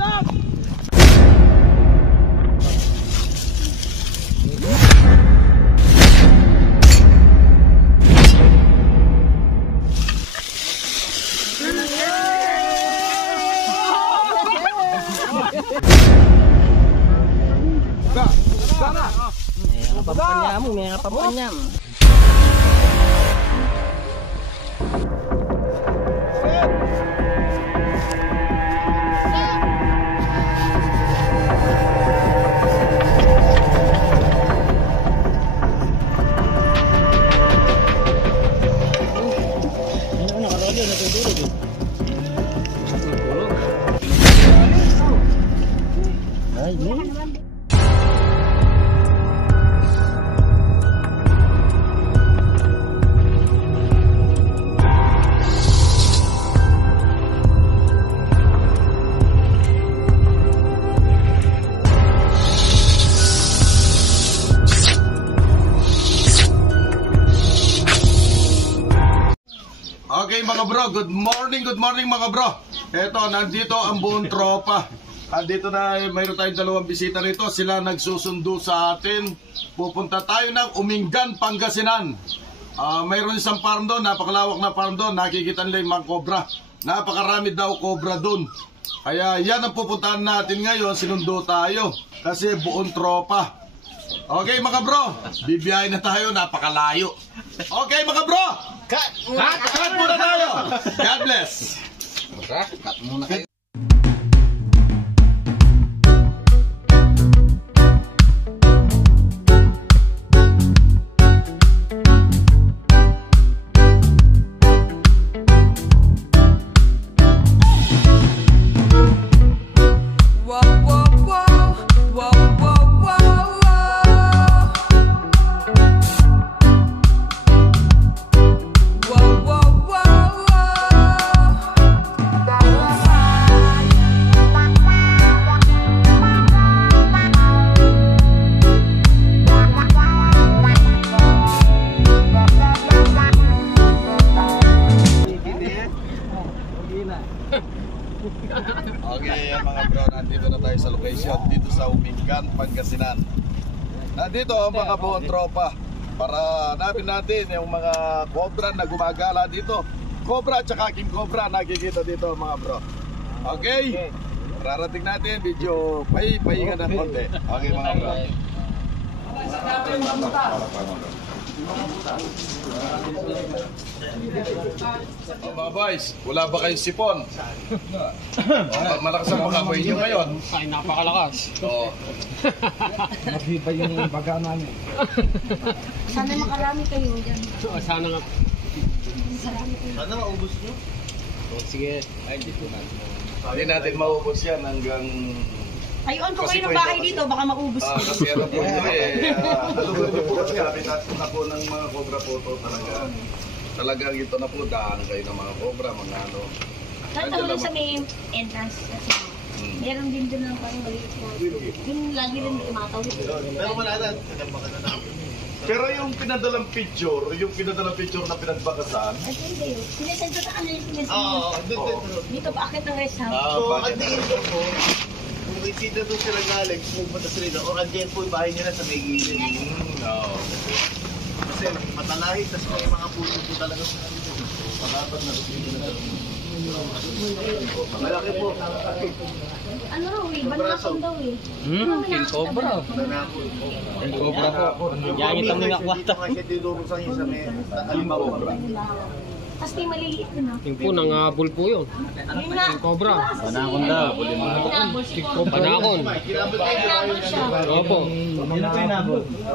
Tulak! May kapapanyam. Okay mga bro, good morning mga bro. Eto, nandito ang buong tropa. Andito na, mayroon tayong dalawang bisita rito. Sila nagsusundo sa atin. Pupunta tayo ng Umingan, Pangasinan. Mayroon isang farm doon, napakalawak na farm doon. Nakikita nila yung mga cobra. Napakarami daw cobra doon. Kaya yan ang pupuntahan natin ngayon. Sinundo tayo kasi buong tropa. Okay mga bro, bibiyahin na tayo, napakalayo. Okay mga bro, cut muna tayo. God bless. Cut muna kayo. Okay mga bro, nandito na tayo sa location. Dito sa Umingan, Pangasinan. Nandito ang mga buong tropa para hanapin natin yung mga cobra na gumagala dito. Cobra at saka king cobra nakikita dito mga bro. Okay? Rarating natin, video pahinga ng konti. Okay mga bro. Mga boys, wala ba kayong sipon? Malakas ang pag-amoy nyo ngayon. Ay, napakalakas. Oo. Nabiba yung baga namin. Sana makarami kayo dyan. Sana nga. Sana maubos nyo? Sige. Hindi natin maubos yan hanggang... Ayun po kayo ng bahay dito, baka maubos ko. Kasi ano po ito eh. Nalugan nyo po kasi habitat na po ng mga cobra po ito talaga. Talagang ito na po, daan kayo ng mga cobra, mga ano. Kahit ako lang sa may entrance kasi meron din doon ng parang maliit na yung lagi rin tumatawid. Pero wala na. Pero yung pinadalang picture na pinagbakasan. At hindi yun, sinesend ko sa kanila yung sinesend. Oo, Dito pa akit ng rest house. So, ang tingin ko po, kung isida doon sila galing, pumunta sila doon, o andyan po yung bahay nila sa may gilid. Oo. Kasi matalahit, tapos may mga puso po talaga sa kanila. Panapat na Malaki po. Ano raw eh, banakon daw eh. King cobra. King cobra po. Yan yung tamang akwata. Dito nga siya tinurusan niya sa may alimaw. Tapos may maliliit din ah. Yung po, nangahabol po yun. Yun nga. King cobra. Panakon daw. Tinabol siya. Panakon. Tinabol siya. Opo.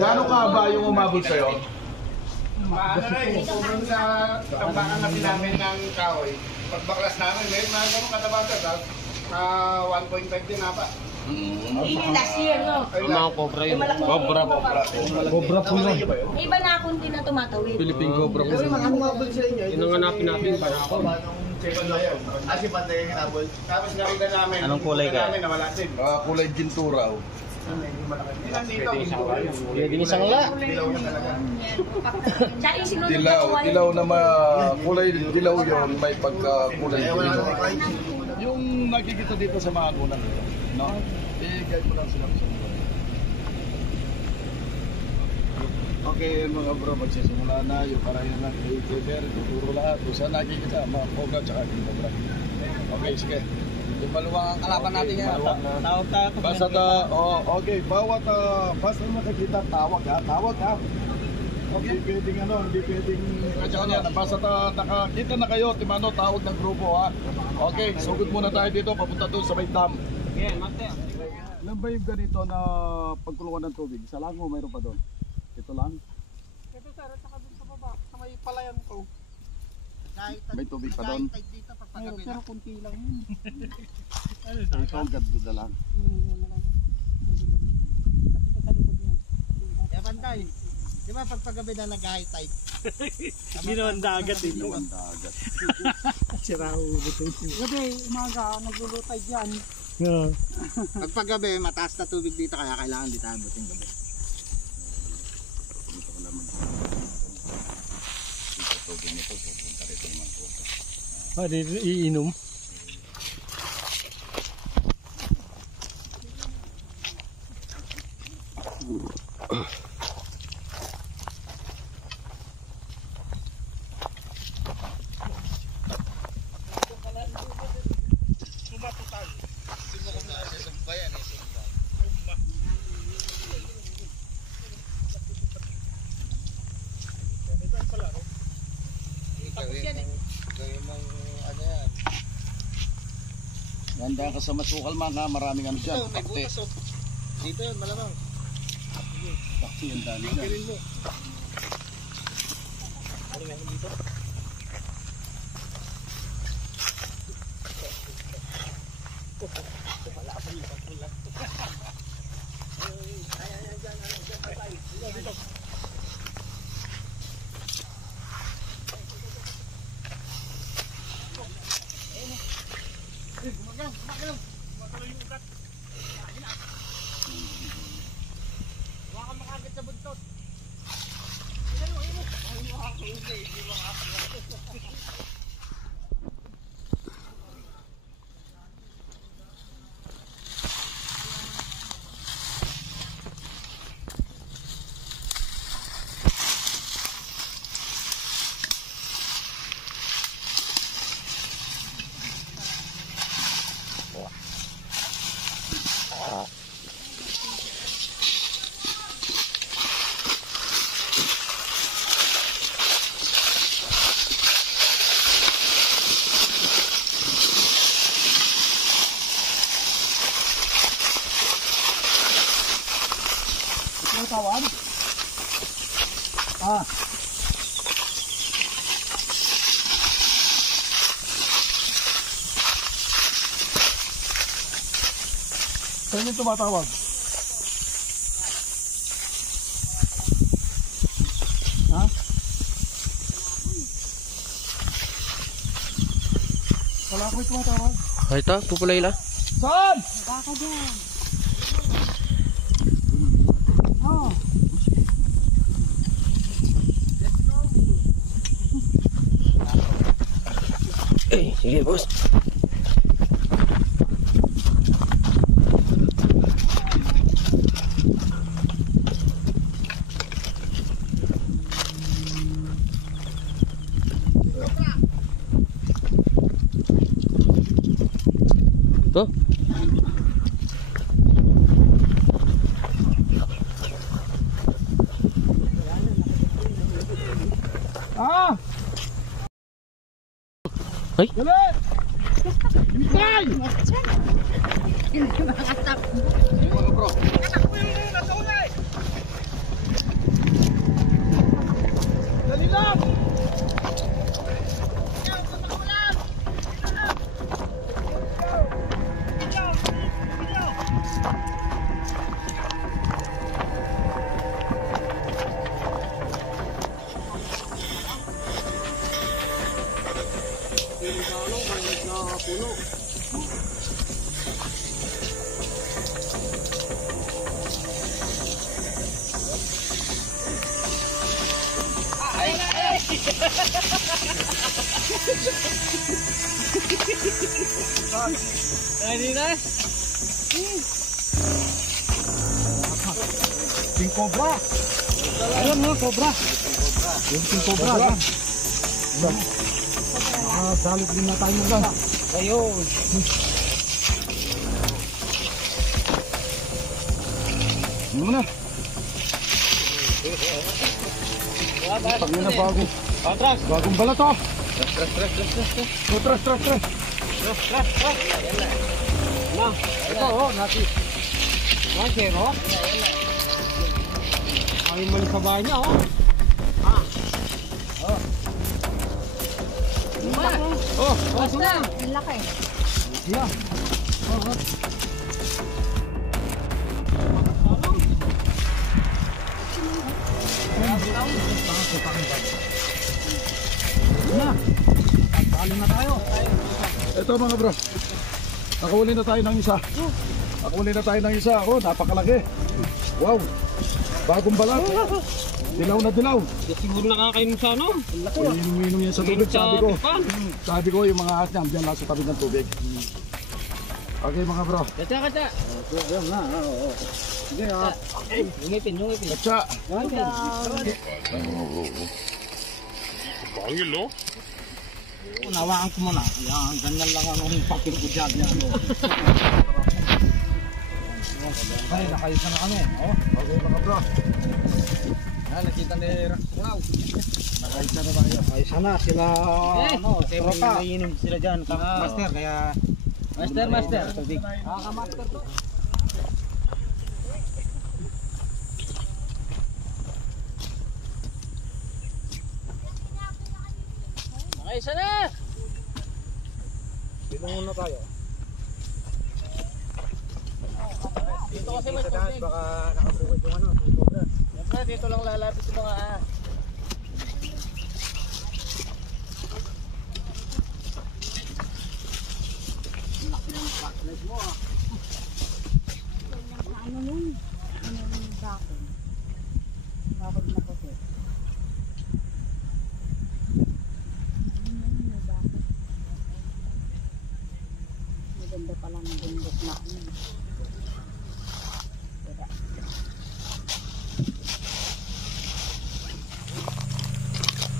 Gaano ka ba yung umabot sa'yo? Ano rin, sa tambakan kasi namin ng kahoy, pagbaklas namin, may mga ganun katabata, 1.5 din pa. Yun last year, no? Ang mga cobra yun. Cobra po yun. May iba na akong din na tumatawid. Philippine cobra po. Umabol sa inyo. Yun ang hanapin natin. Panakon. Si Panday yung hinabol. Tapos nakita namin, Anong kulay ka? namin nawala din. Kulay ginto raw. Ilan dito? Pwede isang la. Dilaw na talaga. Siya yung sinunod na Dilaw, kawalan. dilaw na kulay dilaw yon, may pagka-kulay Wala dilaw. nang kain. Yung nakikita dito sa mga gulang nito, no? I-guide mo lang sila sa mga. Okay mga bro, magsisimula na yung parayan ng K-Fair, tuturo lahat. Kung saan nakikita, mga Poga tsaka K-Fair. Okay, sige. Yung maluwang ang kalaban natin yan. Tawag tayo. Basta okay, bawat basta makikita, tawag ha. Okay, hindi pwedeng hindi pwedeng kadyan yan. Basta nakakita na kayo, timano, tawag ng grupo ha. Okay, sugod muna tayo dito, papunta doon sa may dam. Yeah, master. Ilan ba yung ganito na pagkulungan ng tubig? Isa lang o mayroon pa doon? Ito lang? Ito sir, at saka dun sa baba, sa may palayan ko. May tubig pa doon? Dito pagpagabi na. Pero kunti lang yun. Ito ang ganda lang. Kaya pantay. Di ba pagpagabi na nag-high tide? Hindi naman dagat eh. Hindi naman dagat. Gabi, umaga, naglulutay dyan. Pagpagabi, mataas na tubig dito kaya kailangan dito abutin gabi. Di iinom. Ganda ka sa masukal man ha, maraming ano dyan. May butas oh. Dito yun, malamang. Paksi yung dali dyan. mo. Saan yung tumatawag? Ha? Wala ko yung tumatawag. Ay, ito, pupulay la. Saan? Baka dyan. Eh, sige boss. Ito. Ay! Dali! Mga tap. Mga bro. Dali lang! Ready na? King Cobra. Ayan mga Cobra. Yung King Cobra. Ayan. Dalit din na tayo ng Ayun. Ano mo na? Pagin na bago. Patras. Bagong balat oh. Tras. Na. Ito oh, nati. Nati oh. Ay mali sa bahay niya oh. Basta, ang laki. Yeah. Na tayo. Ito mga bro. Nakahuli na tayo ng isa. Oh, napakalaki. Wow. Bagong balat. Dilaw na dilaw. Siguro nakakainom sa ano? Inom yan sa tubig, sabi ko. Sabi ko yung mga ahas niyan, diyan lang sa tabi ng tubig. Okay mga bro. Kaca. Yan na. Oo. Sige ha. Ngipin. Katsa. Pangil no? Nawaan ko muna. Yan, ganyan lang ang pakin ko dyan. Okay, nakayusan na kami. Oh, okay mga bro. Yan, nakita ni Wow. Nakayusan na tayo. Nakayusan na sila. Tropa. Iinom sila dyan. Master, kaya... Master. Master. Nakayusan na! Dito muna tayo. Dito kasi mas Baka nakabukod yung ano. Siyempre, dito lang lalapit sa mga... Ano nun? Ano yung bakod? Bakod na puti. May bakod. Maganda pala ng bundok na ano.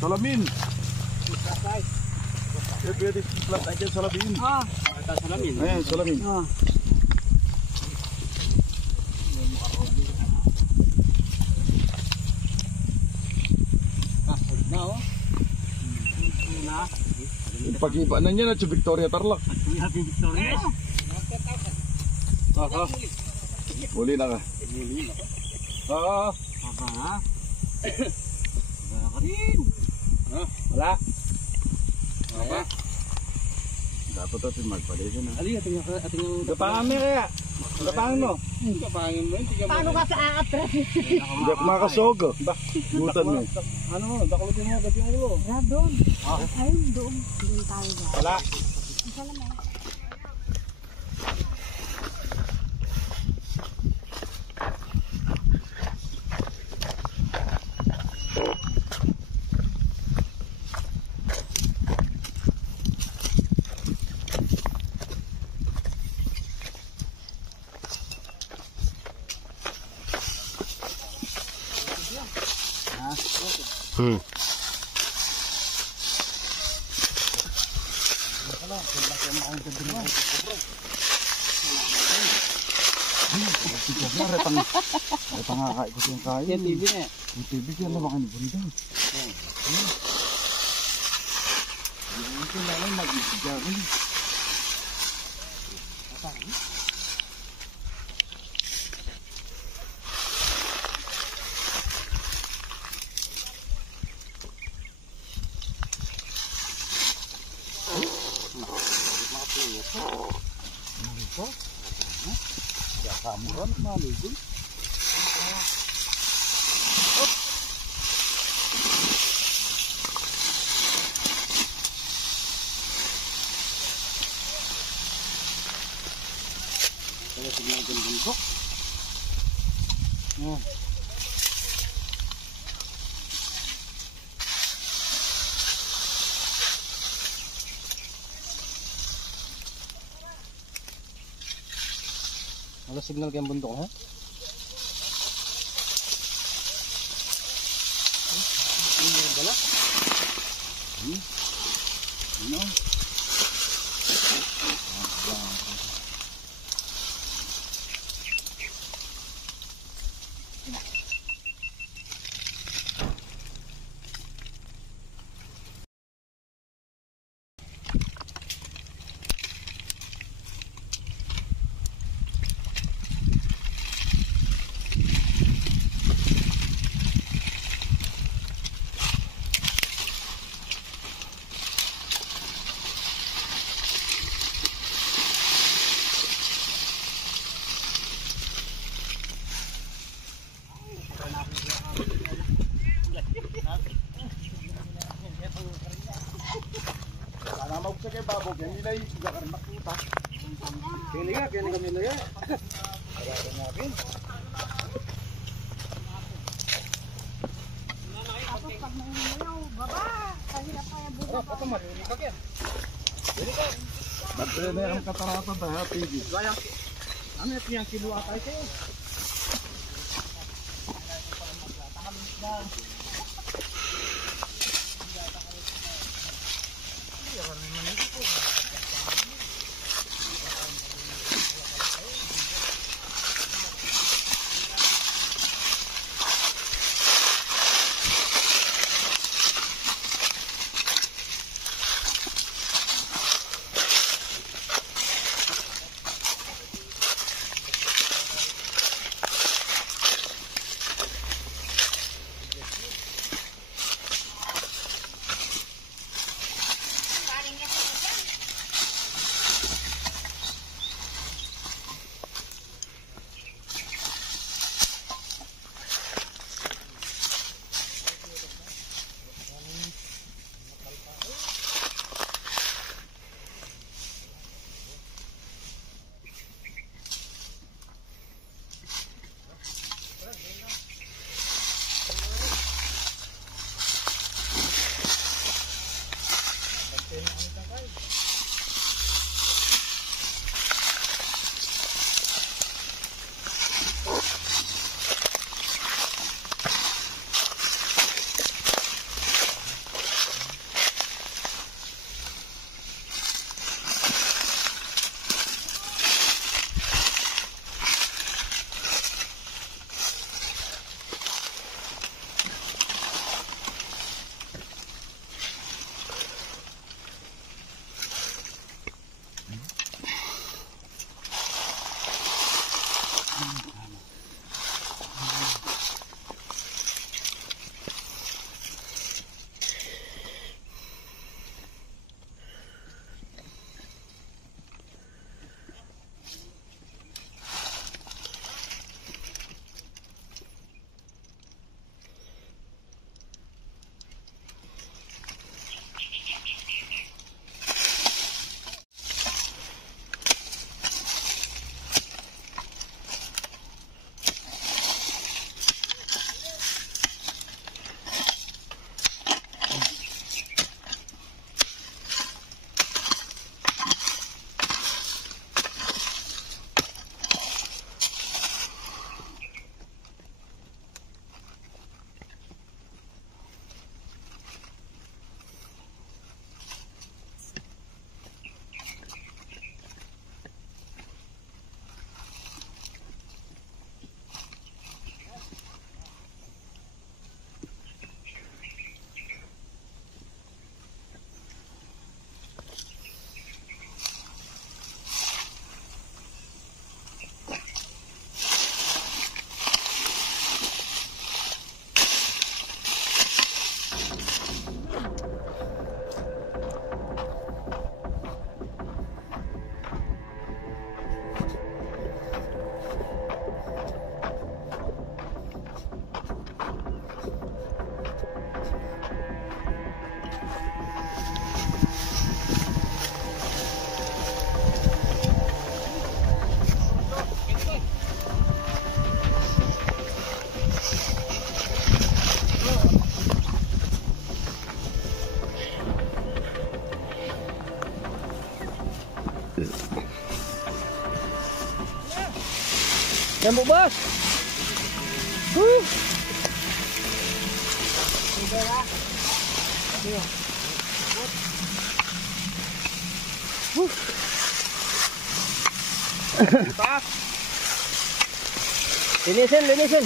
Salamin. Pwede plant aja salamin. Salamin. Ayan, salamin. Pag-iba na niya na sa Victoria Tarlac. Happy Victoria. Huli na ka. Oo. Wala. Dapat natin magpalisin na. Ali, ating yung... Gapangan mo kaya. Gapangan mo. Kapangin mo yun. Paano ka sa aatras? Hindi ako makasog. Gutan mo. Ano mo, bakulitin mo agad yung ulo. Doon. Ayun, doon. Doon tayo ba? Wala. Salamat. Pangakay ko siyang kain. Yan, TV na. Yung TV yan na baka nibunda. Yung kailangan mag-isigarin. Kamuran, maligoy. Kaya signal din bundok. Wala signal kayong bundok, ha? Yan po, boss. Woo! Linisin.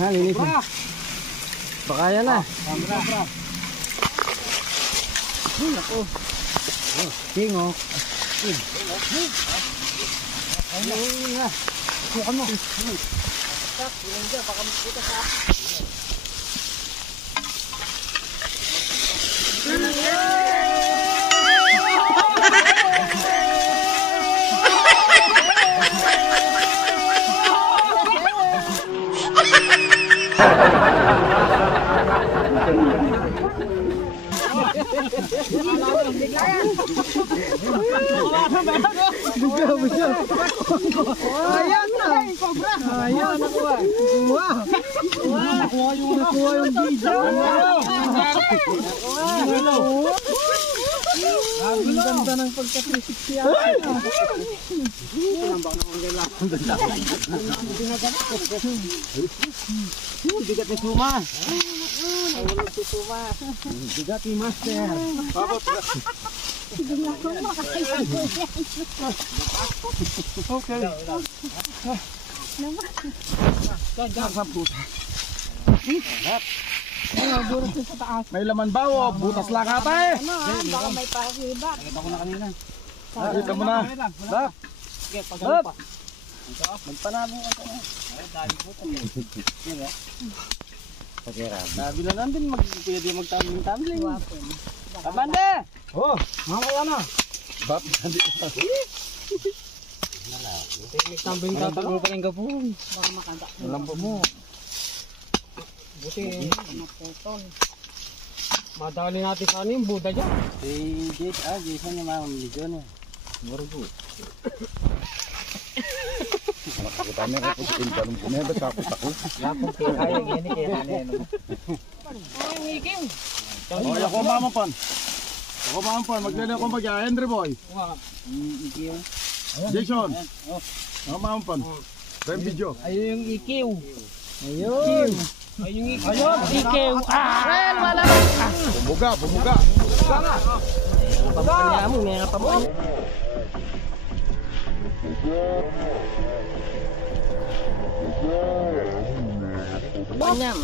Ha, linisin. Baka yan na. Ako. Tingo. Ayun na. Sukan mo. Baka magputa sa ayan na. Ayan, nakuha. Nakuha yung video. Ang ganda ng pagka-360 yan. Bigat ni Suma. Bigat ni Master. Okay. May laman ba o butas lang ata eh? Baka may pakiba. Nakita ko na kanina. Nakita mo na. Lap. Lap. Magpanabo ka na. Sabi na lang din pwede magtambling-tambling. Kabande! Oh, makakuha na. Bap, hindi. Tambling-tambling pa rin ka po. Baka makanda. Alam po mo. Buti, madali natin sa ano yung Buddha dyan. Jason yung mga medyo na. Murgo. Nakakita niya ako sa tintanong ko niya. Takot ako. Lapong kaya gini kaya ano. Ang hikim. O, ako mamapan. Ako mamapan. Magdala ako mag Henry boy. Jason. Ako mamapan. Time video. Ayun yung ikiw. Ayun. Ayun yung Ayun, ikiw. Ah! Wala. Bumuga. Pampanya mo, may pampanya. Panyam.